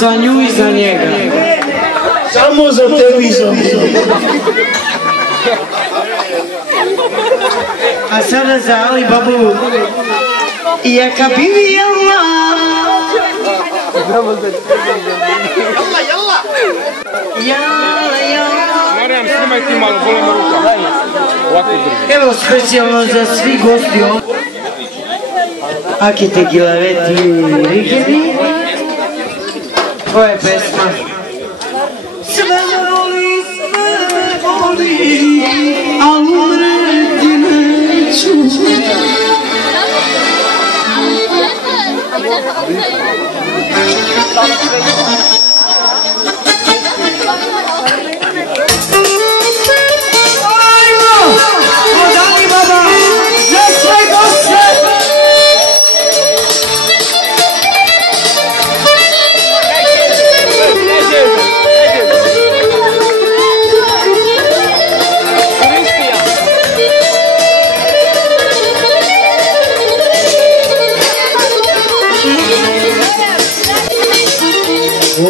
za nju i za njega. Samo za televizor. A sada za Ali Babu. Jaka bi vijela. Marijam, snimaj ti malo, bolimo ruka. Ovako drži. Evo specijalno za svi gosti ovdje. Aki te gilaveti rigidi. Koja je pesma? Sve voli, a umreti neću.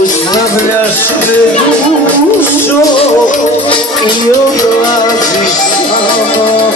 Ostavljaš me dušo i odlaziš samo.